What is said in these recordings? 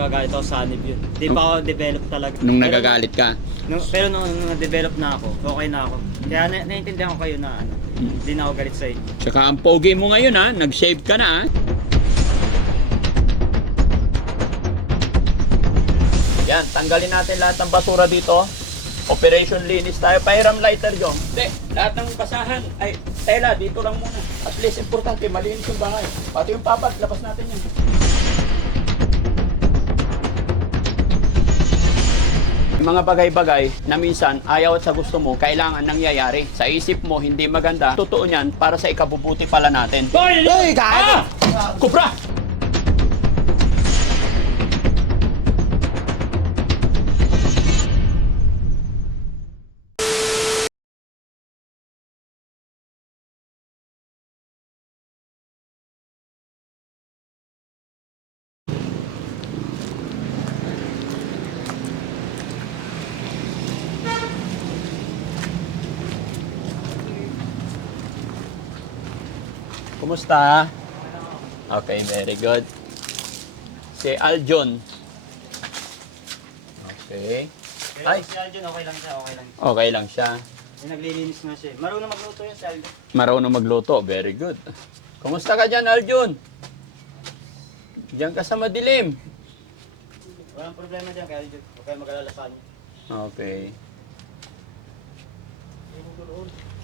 nagagalit ako sa anib yun. Di pa ako develop talaga. Nung nagagalit ka. Pero nung na-develop na ako, okay na ako. Kaya naiintindihan ko kayo na ano, hindi na ako galit sa inyo. Tsaka ang pogi mo ngayon ha, nag-shave ka na ha. Yan, tanggalin natin lahat ng basura dito. Operation linis tayo. Pahiram lighter yung. Hindi, lahat ng basahan. Ay, tela, dito lang muna. At least importante, malinis yung bahay. Pati yung papag, labas natin yan. Mga bagay-bagay na minsan ayaw at sa gusto mo, kailangan nangyayari. Sa isip mo, hindi maganda. Totoo niyan, para sa ikabubuti pala natin. Hoy! Hoy! Gago! Kubra! Kumusta? Okay, very good. Si Aljon. Okay. Ay! Si Aljon, okay lang siya, okay lang. Okay lang siya. Naglilinis na siya. Marunong magluto yan si Aljon. Marunong magluto. Very good. Kumusta ka dyan, Aljon? Diyan ka sa madilim. Walang problema dyan kay Aljon. Huwag kayo mag-alala sa kanya. Okay.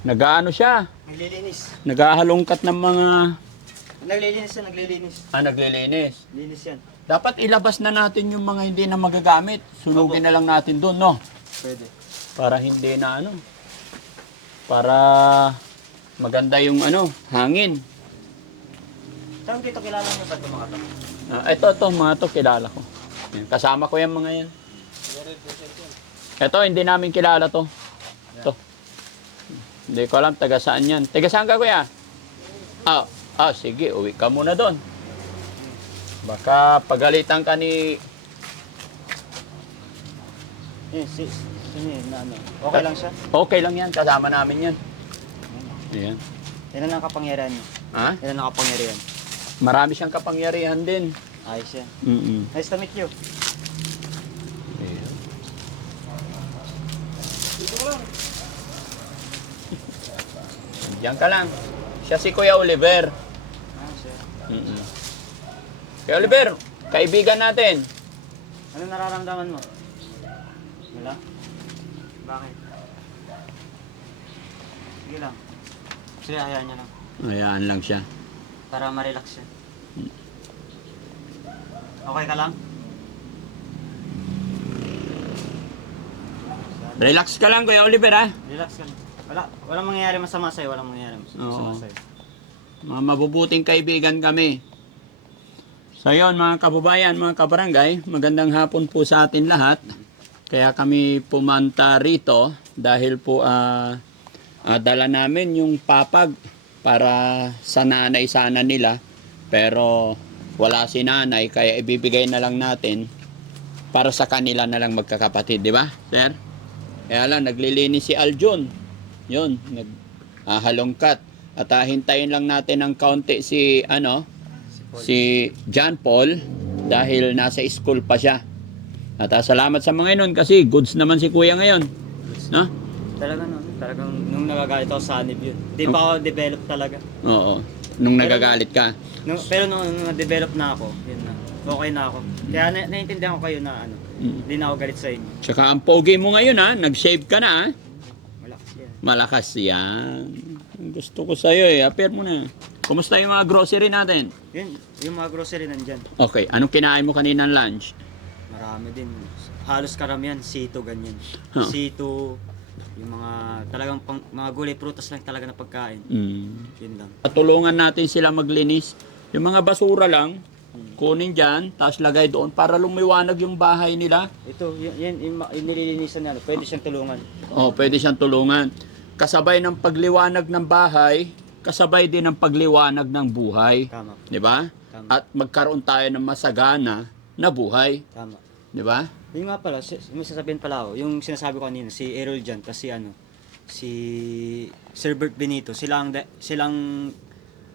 Nag-ano siya? Naglilinis. Naghahalongkat ng mga... Naglilinis siya, naglilinis. naglilinis. Linis yan. Dapat ilabas na natin yung mga hindi na magagamit. Sunugin na lang natin doon, no? Pwede. Para hindi na ano. Para maganda yung ano, hangin. Saan kito kilala niyo ba ito mga to? Ito, mga to, kilala ko. Yan, kasama ko yung mga yan. Ito, hindi namin kilala to. Ito. Hindi ko alam, taga saan yan. Taga saan ka, kuya? Sige, uwi ka muna doon. Baka pagalitan ka ni... Sino yun na ano? Okay lang siya? Okay lang yan, kasama namin yan. Ayan. Yan ang kapangyarihan niya. Ha? Yan ang kapangyarihan. Marami siyang kapangyarihan din. Ayos yan. Mm-mm. Nice to meet you. Ayan. Diyan ka lang. Siya si Kuya Oliver. Siya. Mm-mm. Kuya Oliver, kaibigan natin. Ano nararamdaman mo? Wala? Bakit? Sige lang. Sige, hayaan niya lang. Hayaan lang siya. Para ma-relax siya. Okay ka lang? Relax ka lang, Kuya Oliver, ha? Relax ka lang. Walang mangyayari masama sa'yo. Walang mangyayari masama Oo. sa'yo. Mga mabubuting kaibigan kami. So yun, mga kababayan, mga kabarangay, magandang hapon po sa atin lahat. Kaya kami pumunta rito dahil po dala namin yung papag para sa nanay sana nila. Pero wala si nanay, kaya ibibigay na lang natin para sa kanila na lang magkakapatid, di ba, sir? Kaya lang, naglilinis si Aljon. Yun, naghalongkat. At hintayin lang natin ng kaunti si John Paul dahil nasa school pa siya. At salamat sa mga yun kasi goods naman si kuya ngayon. No? Talagang nung nagagalit ako sa anib yun. Di pa ako develop talaga. Oo. Nung nagagalit ka. Pero nung na-develop na ako, yun na. Okay na ako. Kaya naiintindihan ko kayo na ano, hindi na ako galit sa inyo. Tsaka ang pogi mo ngayon ha, nag-shave ka na ha. Malakas yan. Malakas yan. Gusto ko sa'yo eh, appear mo na. Kumusta yung mga grocery natin? Yun, yung mga grocery nandyan. Okay, anong kinain mo kaninang lunch? Marami din. Halos karamihan, sito, ganyan. Huh. Sito, yung mga talagang mga gulay, prutas lang talaga na pagkain. Yun lang. Tulungan natin sila maglinis. Yung mga basura lang, kunin dyan, tapos lagay doon para lumiwanag yung bahay nila. Ito, yung nililinisan niya, pwede siyang tulungan. Oh, pwede siyang tulungan. Kasabay ng pagliwanag ng bahay, kasabay din ng pagliwanag ng buhay. Tama. 'Di ba? Tama. At magkaroon tayo ng masagana na buhay. Tama. 'Di ba? Yung nga pala, may sasabihin pala ako, yung sinasabi ko kanina, si Errol dyan, kasi si Sir Bert Benito, silang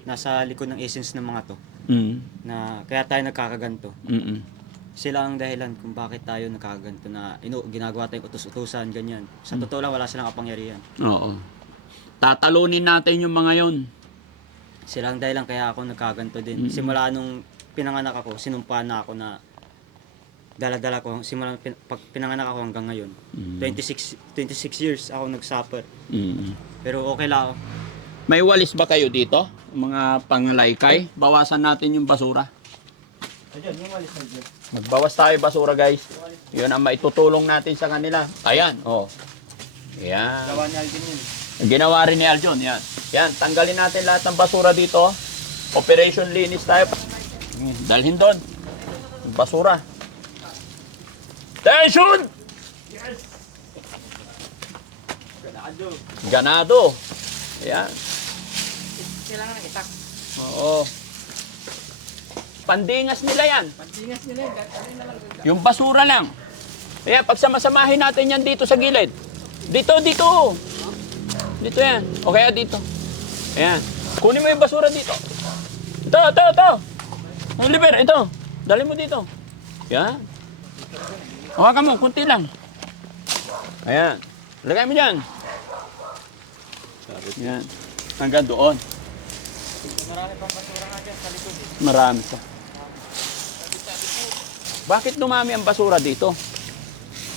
nasa likod ng essence ng mga to. Mm. Na kaya tayo nagkakaganto. Mm. Sila ang dahilan kung bakit tayo nagkaganto na ginagawa tayong utos-utusan, ganyan. Sa totoo lang, wala silang kapangyarihan. Oo. Tatalunin natin yung mga yon. Sila ang dahilan kaya ako nagkaganto din. Simula nung pinanganak ako, sinumpa na ako na dala-dala ko. Simula pag pinanganak ako hanggang ngayon. 26 years ako nag-suffer. Pero okay lang ako. May walis ba kayo dito? Mga panglaykay? Bawasan natin yung basura. Ayun, yung walis na dyan. Magbawas tayo basura, guys. Yun ang maitutulong natin sa kanila. Ayan, oh. Ayan. Gawa ni Alvin yun. Ginawa rin ni Aljon, yan. Yan, tanggalin natin lahat ng basura dito. Operation linis tayo. Dalhin doon. Basura. Tension! Ganado. Ayan. Kailangan ng itak. Oo. Pandingas nila yan. Pagtingas nila yun, gagawin na lang. Yung basura lang. Kaya pagsamasamahin natin yan dito sa gilid. Dito. Dito yan. O kaya dito. Ayan. Kunin mo yung basura dito. Ito. Oliver, ito. Dali mo dito. Yan. Hawakan mo, kunti lang. Ayan. Lagay mo dyan. Yan. Hanggang doon. Marami pang basura nga dyan sa likod. Marami pa. Bakit dumami ang basura dito?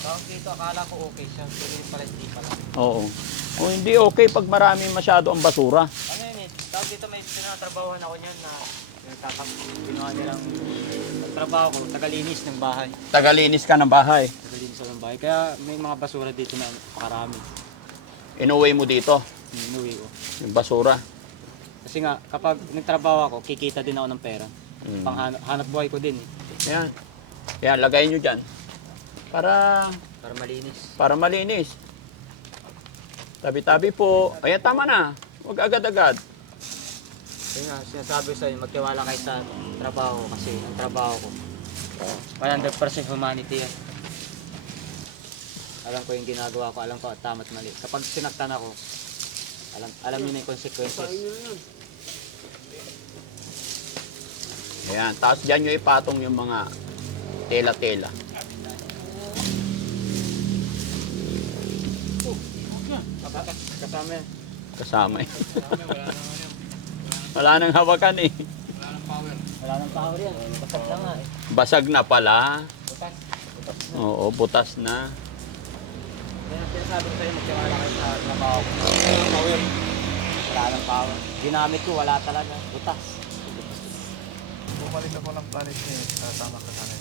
Tawag dito, akala ko okay siya. Pero yung pala hindi pala. Oo. O hindi okay pag marami masyado ang basura. Ano yun eh? Tawag dito, may tinatrabahoan ako niyan na ginawa nilang trabaho ko, tagalinis ng bahay. Tagalinis ka ng bahay. Tagalinis ako ng bahay. Kaya may mga basura dito na pakarami. Inuwi mo dito, Inuwi ko. yung basura. Kasi nga, kapag nagtrabaho ako, kikita din ako ng pera. Mm. Hanap buhay ko din eh. Yan. Yan, lagay nyo dyan. Para Para malinis. malinis. Tabi-tabi po. Ayan, tama na. Huwag agad-agad. Kaya nga, sinasabi ko sa inyo, magtiwala kayo sa trabaho ko kasi ang trabaho ko, 100% humanity yan. Alam ko yung ginagawa ko, alam ko tama at mali. Kapag sinaktan ako, alam niyo na yung consequences. Ayan, tapos dyan nyo ipatong yung mga tela-tela. Kasama yan. Kasama yun. Wala nang hawakan eh. Wala nang power yan. Basag na nga eh. Basag na pala. Butas. Oo, butas na. Kaya sinasabi ko sa inyo, magtiwala kayo sa trabaho ko. Wala nang power. Wala nang power. Ginamit ko, wala talaga. Butas. Bumalik ako ng planet niya, kasama ka sa akin.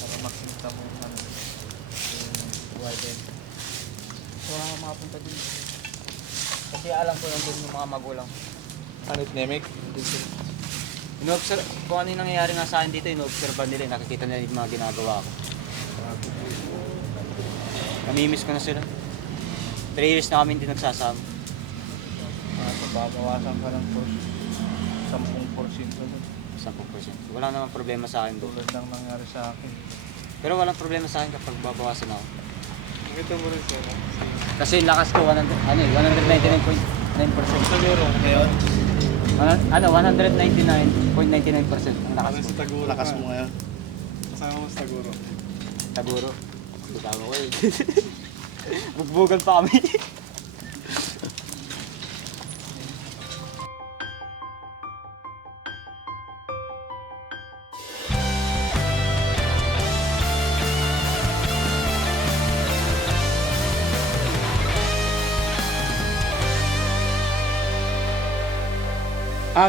Para makita mo yung ano, yung buhay din. So, wala nga makapunta din. Kasi alam ko nandun yung mga magulang. Ano, Nemec? Ino-observe, kung ano yung nangyayari nga sa akin dito, ino-observe nila, nakikita nila yung mga ginagawa ko. Namimiss ko na sila. 3 years na kami hindi nagsasama. Babawasan ka ng 10% nun. 10%. Wala namang problema sa akin doon. Tulad lang nangyari sa akin. Pero walang problema sa akin kapag babawasan ako. Ito mo rin sir. Kasi yung lakas ko, 199.9%. Sa luro ngayon? 199.99% ang lakas ko. Taguro lakas mo ngayon? Kasama mo sa Taguro? Taguro. Butama ko eh. Bugbugan pa kami.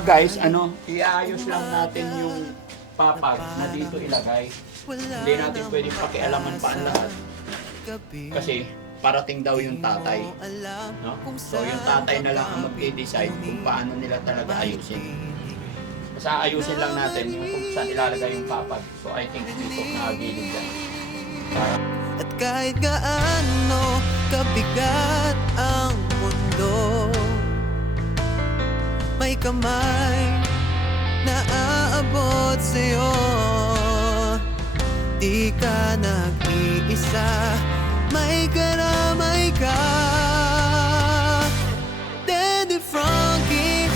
Guys, iayos lang natin yung papag na dito ilagay. Hindi natin pwedeng pakialaman pa ang lahat. Kasi parating daw yung tatay. No? So yung tatay na lang ang mag-decide kung paano nila talaga ayusin. Basta ayusin lang natin yung kung saan ilalagay yung papag. So I think dito nakagilid yan. At kahit gaano kabigat ang mundo, may kamay na aabot sa'yo. Di ka nag-iisa, may karamay ka. Daddy Frankie,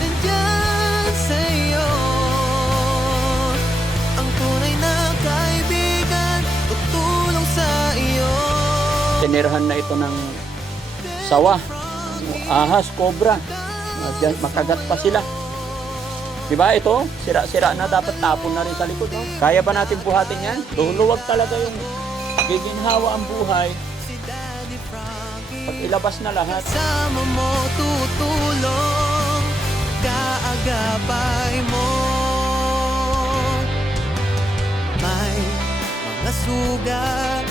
nandyan sa'yo. Ang tinirahan na ito ng sawa, ahas, cobra. Makagat pa sila. Diba ito? Sira-sira na, dapat tapon na rin sa likod. No? Kaya ba natin buhatin yan? Luluwag talaga yung giginhawa ang buhay. Pag ilabas na lahat. Sama mo tutulong, kaagapay mo. May mga sugat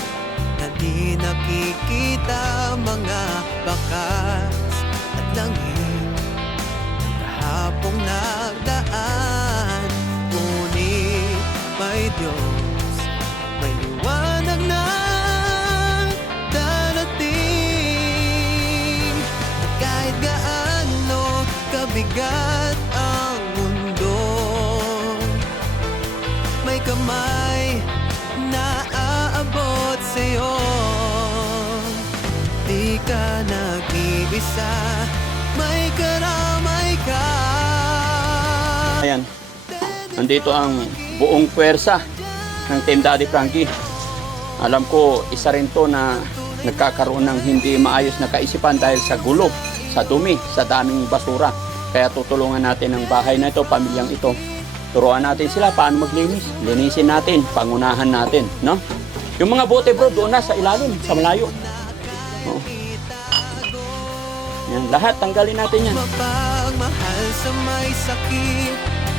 na di nakikita, mga bakas at langit ng kahapong nagdaan. Ngunit may Diyos, may liwanag na darating. At kahit gaano kabigat ang mundo, may kamay na aabot sa'yo. Di ka nag-iisa, may karamay ka. Ayan. Nandito ang buong pwersa ng Team Daddy Frankie. Alam ko, isa rin to na nagkakaroon ng hindi maayos na kaisipan dahil sa gulo, sa dumi, sa daming basura. Kaya tutulungan natin ang bahay na ito, pamilyang ito. Turuan natin sila paano maglinis. Linisin natin, pangunahan natin, no? Yung mga bote bro, doon na sa ilalim, sa malayo. Oh. Yan, lahat tanggalin natin yan. Mapagmahal sa may sakit,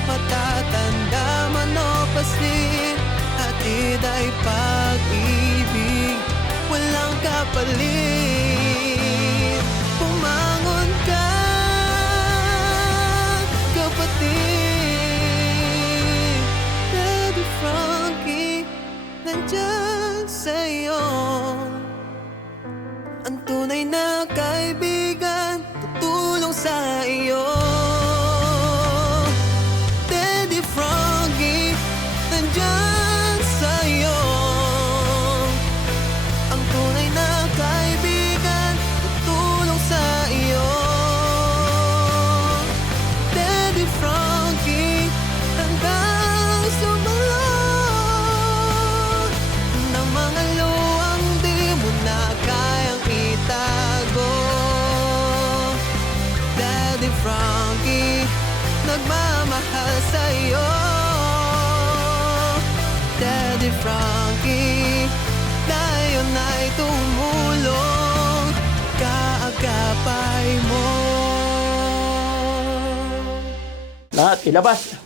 matatanda man o paslit, hatid ay pag-ibig, walang kapalit. Pumangon ka, kapatid. Daddy Frankie, nandyan sa'yo. Ang tunay na kaibigan, tutulong sa iyo. Daddy Frankie, nandyan sa'yo. Ang tunay na kaibigan, tutulong sa iyo. Daddy Frankie, hanggang sumalong ng mga luwang di mo na kayang itago. Daddy Frankie, nagmamahal sa'yo. Daddy Frankie, tayo na'y tumulong, kaagapay mo. Lahat, ilabas.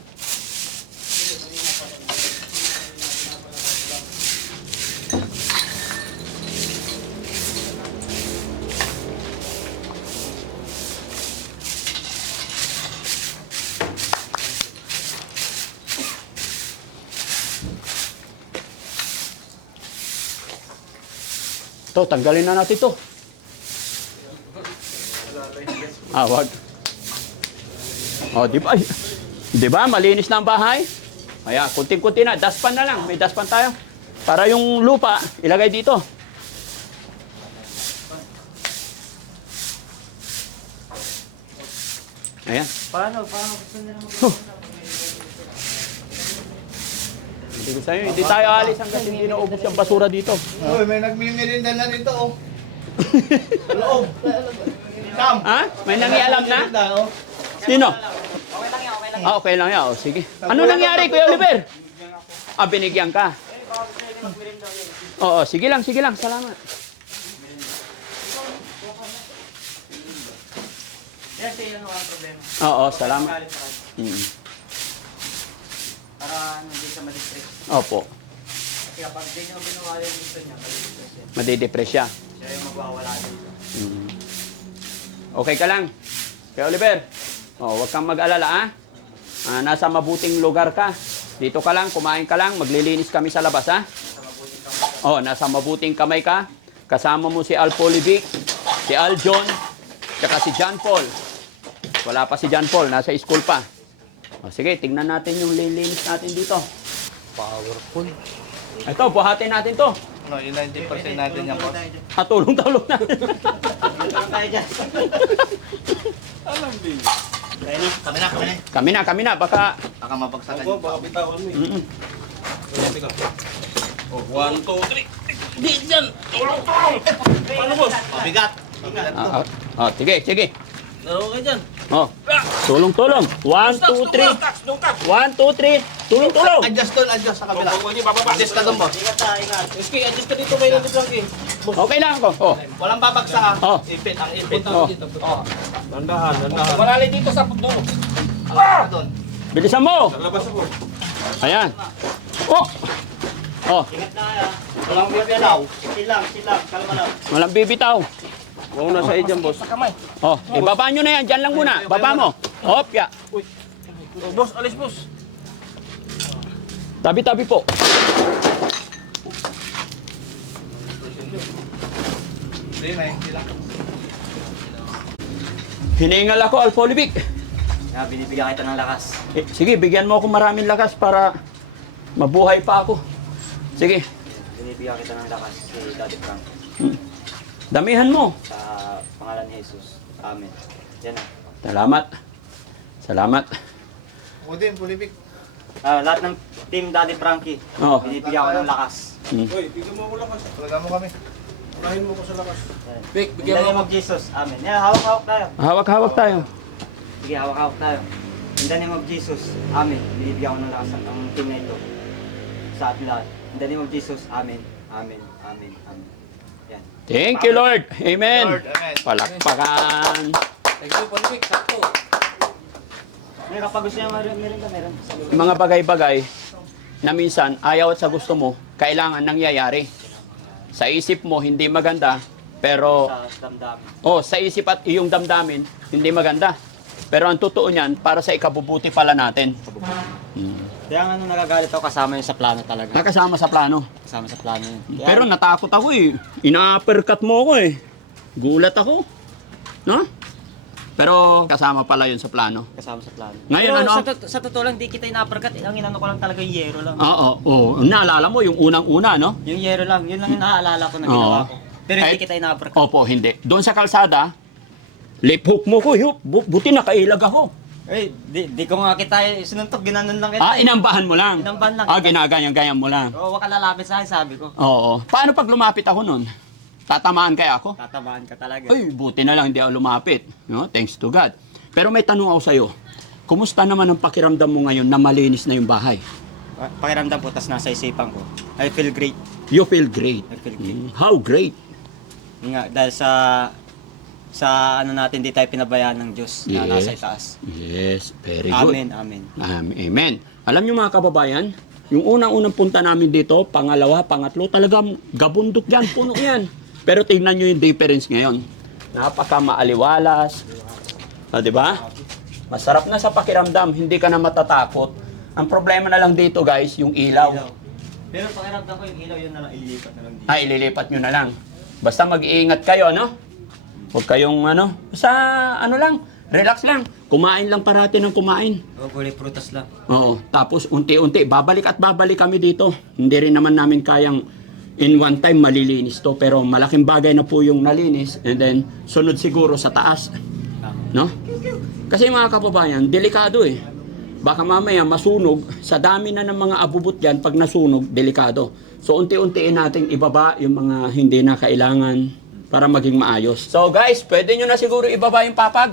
Ito, tanggalin na natin ito. Wag. Di ba? Di ba? Malinis na ang bahay. Kaya, kunting-kunti na. Daspan na lang. May daspan tayo. Para yung lupa, ilagay dito. Ayan. Paano gusto nila Hindi ko sa'yo, hindi tayo alis hanggang hindi naubos yung basura dito. Uy, may nagmimirinda na rito, oh. Sa loob. Sam! Ha? May nangialam na? Oh. Sino? Okay lang yan. Sige. Ano nangyari, Kuya Oliver? Binigyan ka. Oo, sige lang. Salamat. Yan siya yung problema. Oo, salamat. Para hindi siya ma-distress. Opo. Kasi kapag di nyo binuwala yung gusto niya, ma-distress yan. Madidepress siya. Siya yung magwawala dito. Okay ka lang. Kuya Oliver, huwag kang mag-alala, ha? Nasa mabuting lugar ka. Dito ka lang, kumain ka lang, maglilinis kami sa labas, ha? Nasa mabuting kamay ka. Kasama mo si Al Polivic, si Al John, tsaka si John Paul. Wala pa si John Paul, nasa school pa. Sige, tingnan natin yung lilinis natin dito. Powerful. Ito, buhatin natin to. No, yung 90% natin yan, boss. Tulong-tulong na. tayo dyan. Alam din. Kami na. Kami na. Baka... Baka mabagsakan Baka bitawan mo eh. Mm-mm. Oh, 1, 2, 3. Di dyan! Tulong! Paano, boss? Mabigat. Mabigat to. Sige, sige. Okay dyan. Oh, tulong-tulong. 1, 2, 3. 1, 2, 3. Tulong-tulong. Adjust doon, adjust sa kabila. Adjust ka doon, boss. Ingat ha, ingat. Rizky, adjust ka dito kayo ng Frankie. Okay lang ako. Oh. Walang babagsak ha. Oh. Ipit, ang ipit. Oh. Dandahan. Malali dito sa dulo. Alak ka doon. Bilisan mo. Labas ako. Ayan. Oh. Oh, Ingat na ha. Walang bibitaw. Silang, kalma lang. walang bibitaw. Huwag na sa dyan, boss. Oh, ibaba nyo na yan. Diyan lang muna. Baba mo. Hop, ya. Oh, boss, alis, boss. Tabi-tabi po. Hindi na, hindi lang. Hiningal ako, Alpolivic. Binibigyan kita ng lakas. Sige, bigyan mo ako maraming lakas para mabuhay pa ako. Sige, Binibigyan kita ng lakas si Daddy Frank. damihan mo. Sa pangalan ni Jesus. Amen. Yan na. Salamat. Salamat. Ako din, Pulipik. Lahat ng team Daddy Frankie, Oh. binibigyan ko ng lakas. Hoy, bigyan mo ako lakas. Talaga mo kami. Unahin mo ko sa lakas. Yan. Vic, In bigyan the mo name ako. of Jesus. Amen. Yan, hawak-hawak tayo. Hawak-hawak tayo. Sige, hawak-hawak tayo. In the name of Jesus. Amen. Binibigyan ko ng lakas ang team na ito. Sa atin lahat. In the name of Jesus. Amen. Amen. Amen. Amen. Yan. Thank you, Lord. Amen. Lord, amen. Palakpakan. Thank you, Vic. Sakto. Ngayon, kapag gusto niya meron ka, meron. Mga bagay-bagay na minsan ayaw at sa gusto mo, kailangan nangyayari. Sa isip mo, hindi maganda, pero Sa damdamin. sa isip at iyong damdamin, hindi maganda. Pero ang totoo niyan, para sa ikabubuti pala natin. Kaya nga nung nagagalit ako, kasama yun sa plano talaga. Nakasama sa plano. Kasama sa plano yun. Kaya, Pero natakot ako eh. Ina-uppercut mo ako eh. Gulat ako. No? Pero kasama pala yun sa plano. kasama sa plano. Ngayon, Pero ano? Sa totoo lang, di kita inapercut. Ang inano ko lang talaga yung yero lang. Oo. Naalala mo yung unang-una, no? Yung yero lang, yun lang yung naaalala ko na ginawa ko. Pero hindi kita inapercut. Opo, hindi. Doon sa kalsada, lip hook mo ko. Buti nakailag ako. Eh, di ko nga kita sinuntok, ginanon lang kita. Inambahan mo lang. Inambahan lang. Ginaganyan-ganyan mo lang. Oo, wag ka lalapit sa akin, sabi ko. Oo. Paano pag lumapit ako nun? Tatamaan kaya ako? Tatabahan ka talaga. Ay, buti na lang hindi ako lumapit. No? Thanks to God. Pero may tanong ako sa'yo. Kumusta naman ang pakiramdam mo ngayon na malinis na yung bahay? Pakiramdam po, tas nasa isipan ko. I feel great. You feel great. I feel great. How great? Yun nga, dahil sa ano natin, di tayo pinabayaan ng Diyos na nasa itaas. Yes, very good. Amen, amen. Amen. Alam niyo mga kababayan, yung unang-unang punta namin dito, pangalawa, pangatlo, talagang gabundok yan, puno yan. Pero tingnan niyo yung difference ngayon. Napaka maaliwalas. Di ba? Masarap na sa pakiramdam, hindi ka na matatakot. Ang problema na lang dito guys, yung ilaw. Pero pakiramdam ko yung ilaw, yun na lang, ililipat na lang dito. Ililipat nyo na lang. Basta mag-iingat kayo, no? Huwag kayong basta lang, relax lang. Kumain lang parati ng kumain. Oo, gulay prutas lang. Oo, tapos unti-unti, babalik at babalik kami dito. Hindi rin naman namin kayang in one time malilinis to, pero malaking bagay na po yung nalinis and then sunod siguro sa taas. No? Kasi mga kababayan, delikado eh. Baka mamaya masunog, sa dami na ng mga abubot yan, pag nasunog, delikado. So unti-untiin natin ibaba yung mga hindi na kailangan para maging maayos. So guys, pwede nyo na siguro ibaba yung papag.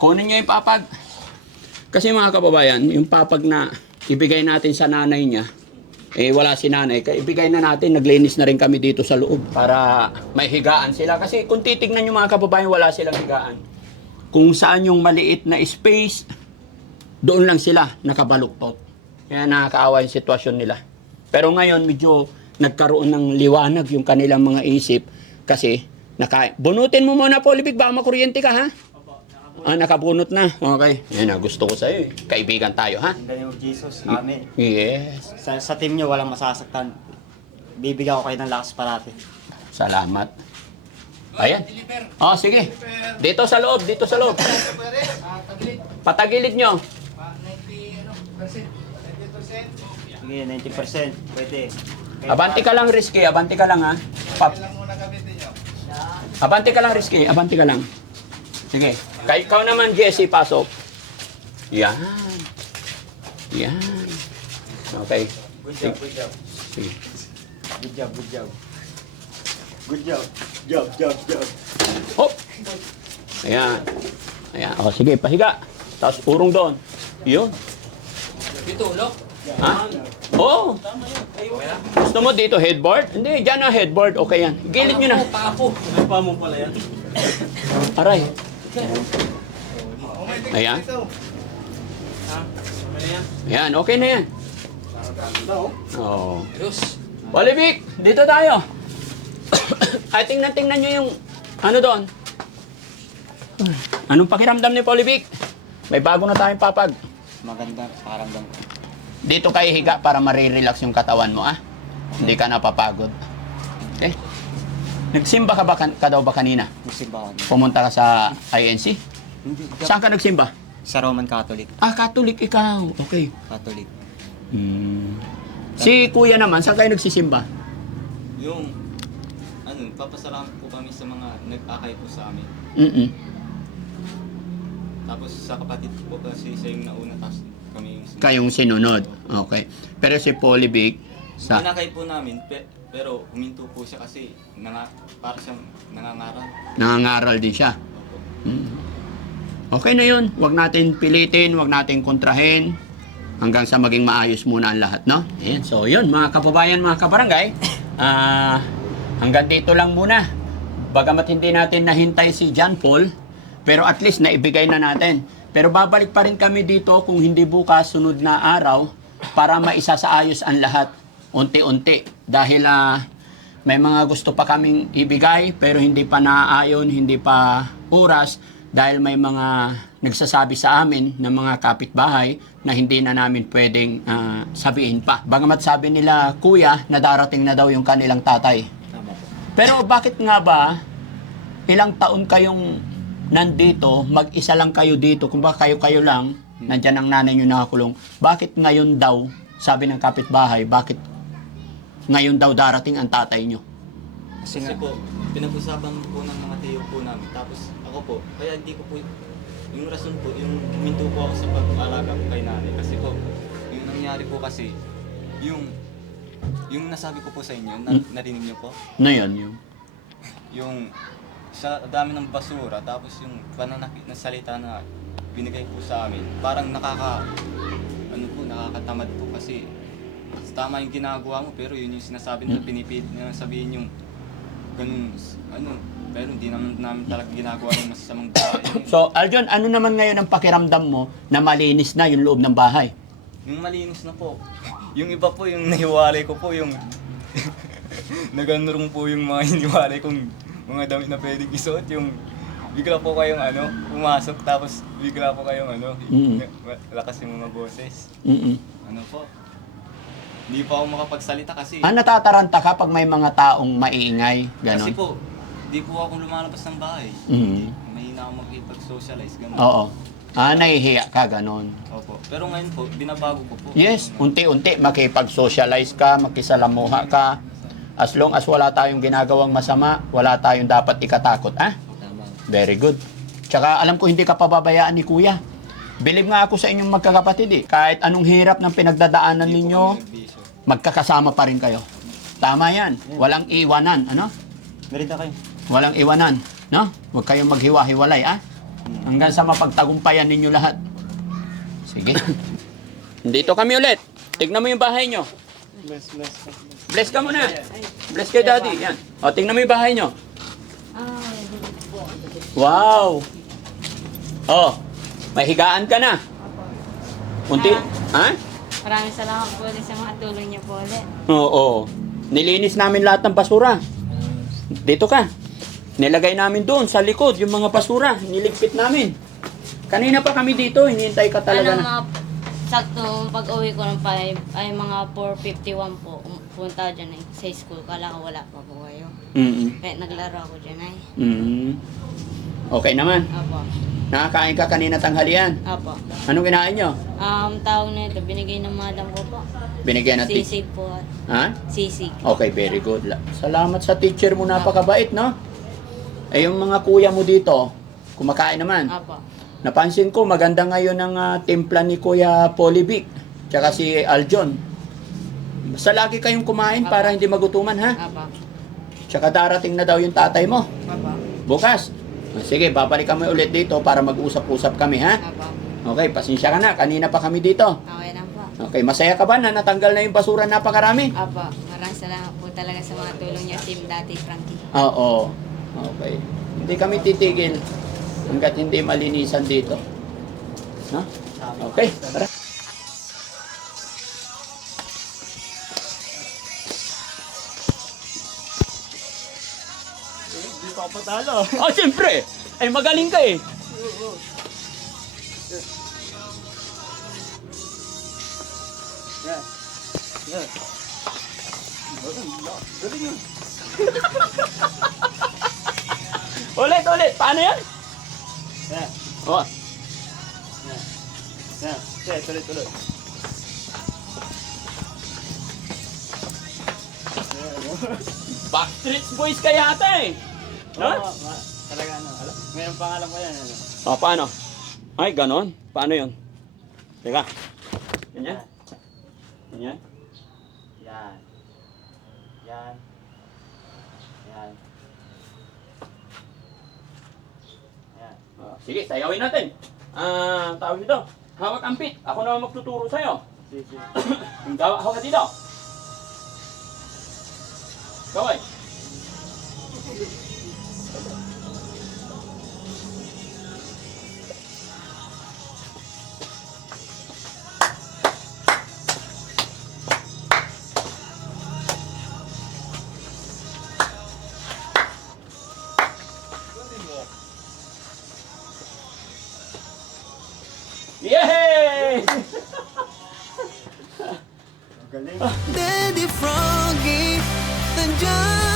Kunin nyo yung papag. Kasi mga kababayan, yung papag na ibigay natin sa nanay niya, wala si nanay, kaya ibigay na natin, naglinis na rin kami dito sa loob para may higaan sila. Kasi kung titignan yung mga kababayan, wala silang higaan. Kung saan yung maliit na space, doon lang sila nakabaluktot. Kaya nakakaawa yung sitwasyon nila. Pero ngayon, medyo nagkaroon ng liwanag yung kanilang mga isip kasi bunutin mo muna po, Libig, baka makuryente ka, ha? Nakabunot na. Okay. Yan na, gusto ko sa'yo eh. Kaibigan tayo, ha? In the name of Jesus, amen. Yes. Sa team nyo, walang masasaktan. Bibigyan ko kayo ng lakas parati. Salamat. Ayan. Oh, sige. Dito sa loob, dito sa loob. Patagilid nyo. 90%. Sige, 90%. Pwede. Abanti ka lang, Risky. Abanti ka lang, ha? Abanti ka lang, Risky. Abanti ka lang. Sige. Ikaw naman, Jesse, pasok. Yan. Yan. Okay. Sige. Good job, good job. Good job. Job. Hop! Ayan. Ayan. O, sige, pahiga. Tapos urong doon. Yun. Dito, ulok. Ha? Oo. Gusto mo dito headboard? Hindi, dyan ang headboard. Okay yan. Gilid nyo na. Papo. May pamo pala yan. Aray. Ayan. Ha? Ano yan? Ayan, okay na yan. Oo. Diyos. Polybik, dito tayo. Ay, tingnan nyo yung ano doon. Anong pakiramdam ni Polybik? May bago na tayong papag. Maganda, pakiramdam ko. Dito kayo higa para marirelax yung katawan mo, ah. Hindi ka napapagod. Okay? Nagsimba ka daw ba kanina? Nagsimba ako. Pumunta ka sa INC? Hindi. Saan ka nagsimba? Sa Roman Catholic. Ah, Catholic ikaw. Okay. Catholic. Si kuya naman, saan kayo nagsisimba? Yung, papasalamat po kami sa mga nag-akay po sa amin. Mm-mm. Tapos sa kapatid po kasi siya yung nauna, tapos kami yung Kayong sinunod. Okay. Pero si Polybik, sa... Pinakay po namin, pero huminto po siya kasi para siyang nangangaral. Nangangaral din siya. Opo. Okay na yun. Huwag natin pilitin, huwag natin kontrahin hanggang sa maging maayos muna ang lahat, no? Ayan. So, yun, mga kababayan, mga kabarangay. Hanggang dito lang muna. Bagamat hindi natin nahintay si John Paul, pero at least naibigay na natin. Pero babalik pa rin kami dito kung hindi bukas, sunod na araw, para maisasaayos ang lahat unti-unti. Dahil may mga gusto pa kaming ibigay, pero hindi pa naaayon, hindi pa oras, dahil may mga nagsasabi sa amin ng mga kapitbahay na hindi na namin pwedeng sabihin pa. Bagamat sabi nila, kuya, na darating na daw yung kanilang tatay. Tama po. Pero bakit nga ba ilang taon kayong nandito, mag-isa lang kayo dito, kung baka kayo lang, nandyan ang nanay nyo nakakulong, bakit ngayon daw, sabi ng kapitbahay, bakit ngayon daw darating ang tatay nyo? Kasi po, pinag-usapan po ng mga tiyo po namin. Tapos ako po, kaya hindi ko po, yung rason po, yung huminto po ako sa pag-alaga po kay nanay. Kasi po, yung nangyari po kasi, yung nasabi ko po sa inyo, narinig niyo po, Na yun, yung sa dami ng basura, tapos yung pananakit na salita na binigay po sa amin, parang nakakatamad po kasi tama yung ginagawa mo, pero yun yung sinasabi nila, pinipilit nila sabihin yung ganun, pero hindi namin talaga ginagawa yung masasamang bahay. So, Aljon, ano naman ngayon ang pakiramdam mo na malinis na yung loob ng bahay? Yung malinis na po. Yung iba po, yung nahiwalay ko po, yung naganurong po yung mga hiniwalay kong mga damit na pwedeng isuot, yung bigla po kayong pumasok, tapos bigla po kayong lakas yung mga boses. Ano po? Hindi po ako makapagsalita kasi... Natataranta ka pag may mga taong maiingay, Kasi gano'n? po, di po ako lumalabas ng bahay. Mahina ako makipag-socialize, gano'n. Oo. Nahihiya ka, gano'n. Opo. Pero ngayon po, binabago ko po. Yes, unti-unti makipag-socialize ka, makisalamuha ka. As long as wala tayong ginagawang masama, wala tayong dapat ikatakot, Tama. Very good. Tsaka alam ko hindi ka pababayaan ni Kuya. Believe nga ako sa inyong magkakapatid eh. Kahit anong hirap ng pinagdadaanan Hindi po ninyo, kami nagbisyo. magkakasama pa rin kayo. Tama yan. Walang iwanan, Merida kayo. Walang iwanan, no? Huwag kayong maghiwa-hiwalay, Hanggang sa mapagtagumpayan ninyo lahat. Sige. Dito kami ulit. Tignan mo yung bahay nyo. Bless ka muna. Bless kay Daddy. Yan. O, tingnan mo yung bahay nyo. Wow. Oh, may higaan ka na. Unti. Ha? Maraming salamat po ulit sa mga tulong niyo po ulit. Oo. Nilinis namin lahat ng basura. Dito ka. Nilagay namin doon sa likod yung mga basura. Niligpit namin. Kanina pa kami dito. Hinihintay ka talaga na. Sakto pag-uwi ko ng 5 ay mga 4:51 po. Punta dyan sa school. Kala ko wala pa po kayo. Kaya naglaro ako dyan Okay naman. Apo. Nakakain ka kanina tanghalian. Apo. Anong kinain nyo? Tawag na ito, binigay ng madam ko po. Binigyan natin. Sisig po. Ha? Sisig. Okay, very good. Salamat sa teacher mo, napakabait, no? Eh, yung mga kuya mo dito, kumakain naman. Apo. Napansin ko, maganda ngayon ang timpla ni Kuya Polybik, tsaka si Aljon. Basta lagi kayong kumain para hindi magutuman, ha? Apa. Tsaka darating na daw yung tatay mo. Apa. Bukas. Sige, babalik kami ulit dito para mag-usap-usap kami, ha? Apa. Okay, pasensya ka na. Kanina pa kami dito. Okay lang po. Okay, masaya ka ba na natanggal na yung basura napakarami? Apa. Maraming salamat po talaga sa mga tulong niya, Team Dati Frankie. Oo. Okay. Hindi kami titigil hanggat hindi malinisan dito. Ha? Okay, tara. Hindi pa ako patalo. Oh, siyempre! Ay, magaling ka eh. Yan. Yan. Galing yun. Ulit. Paano yan? Yan. Oh. Yan. Yan. Sige, tuloy. Backstreet Boys ka yata eh. Ha? Talaga mayroong pangalan ko yan. Oh, paano? Ay, ganon. Paano yun? Teka. Ganyan? Ganyan? Yan. Yan. Yan. Yan. Oh, sige, sayawin natin. Tawag nito. Hawak ang pit. Ako naman magtuturo sa'yo. Sige. Hawak dito. Kaway. Yay! Galing. Daddy Frankie, nandyan